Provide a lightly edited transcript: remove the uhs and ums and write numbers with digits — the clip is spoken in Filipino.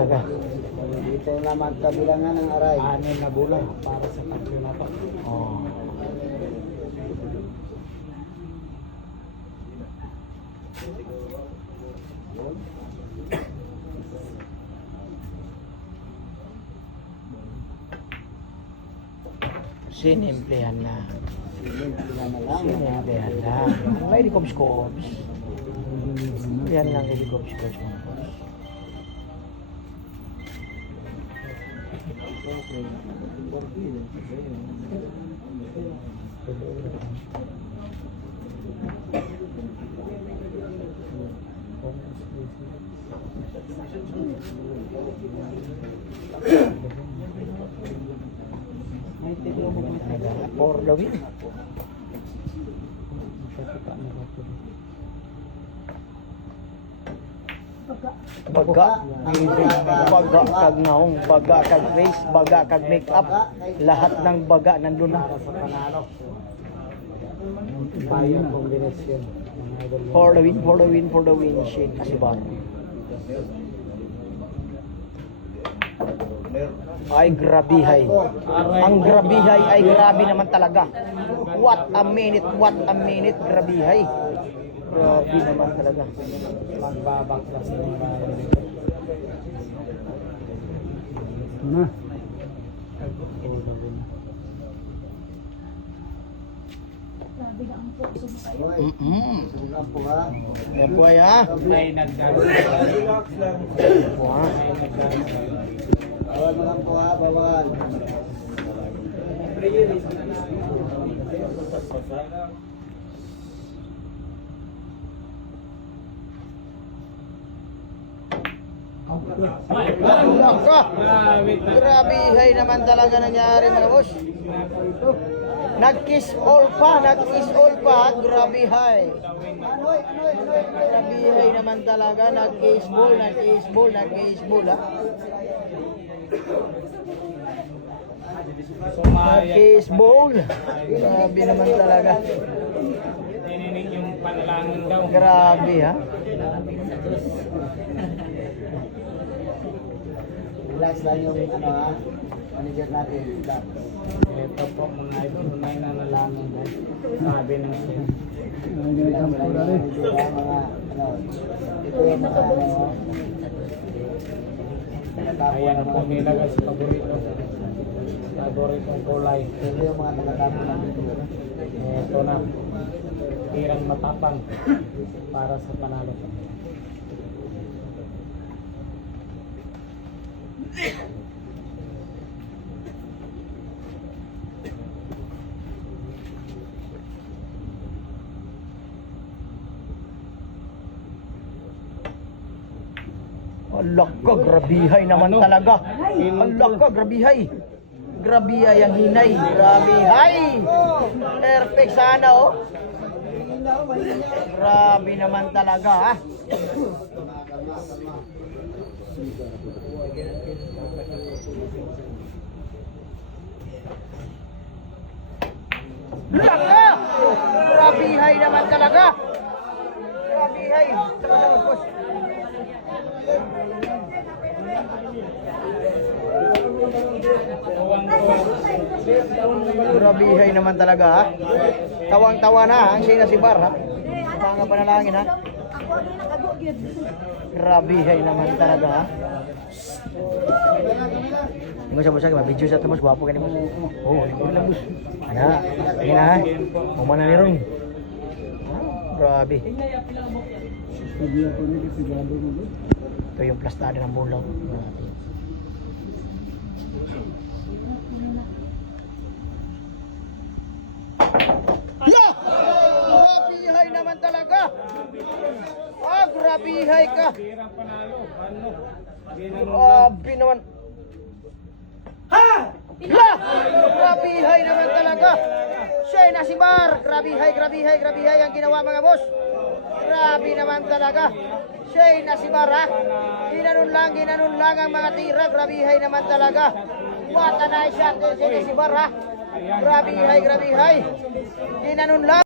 talaga. Dito naman kabilangan ng aray. 6 na bulan para sa kampeonato. Oh. Sinimplihan na. Sinimplihan na. May helicopters. Yan lang helicopters mga boss. For the win. Baga kag naong, baga kag face, baga kag make up, lahat ng baga nandun na. Panalo. Bayang kombinasyon. For the win, for the win, for the win. Shit, kasi ba? Ay grabihay. Ang grabihay ay grabe naman talaga. What a minute, grabihay. Grabe naman talaga. Magbabaklas ng Na. Subukan po ha. Yan po ay ha. may nagdaro. Wah. Bawal mo lang po ha, bawal. Naka. Grabihay naman talaga nangyari mga boss. Nag-kiss all pa, grabihay. Grabihay naman talaga, nag-kiss ball ha. Nag-kiss ball. Grabe naman talaga. Tininig yung panalangin daw. Grabe ha. Relax lang yung ano ha. Manager natin. Relax. Ito po mga idol, may nanalangin daw. Sabi ng siya. Relax lang yung mga ano. Ito yung mga ano. Ayan na po nilagay sa paborito. Paboritong kulay. Ito yung mga nakatapon ng dito. Ito na. Tirang matapang para sa panalo. Alak ka, grabihay naman talaga. Alak ka, grabihay. Grabihay ang hinay. Grabihay. Perfect sana oh. Grabe naman talaga ha. Laka! Grabihay naman talaga. Grabihay. Grabihay naman talaga ha. Tawang-tawa na ang siya si Bar ha. Mga panalangin ha. Grabihay naman talaga ha. Hindi mo siya ma-video sa tamos. Wapo ka ni Mus. Oo, hindi lang Mus. Ano? Hindi na ha. Umana ni Ron. Grabe. Ito yung plastada ng bulaw. Yeah! Grabihay naman talaga. Ah, grabihay ka. Tirang panalo. Ano? Grabe naman. Ha! Grabihay naman talaga. Siya na si Bar. Grabihay ang ginawa mga boss. Grabe naman talaga. Siya na si Bar ha. Ginanon lang ang mga tira. Grabihay naman talaga. What a nice shot. Siya na si Bar ha. Grabihay. Ginanon lang.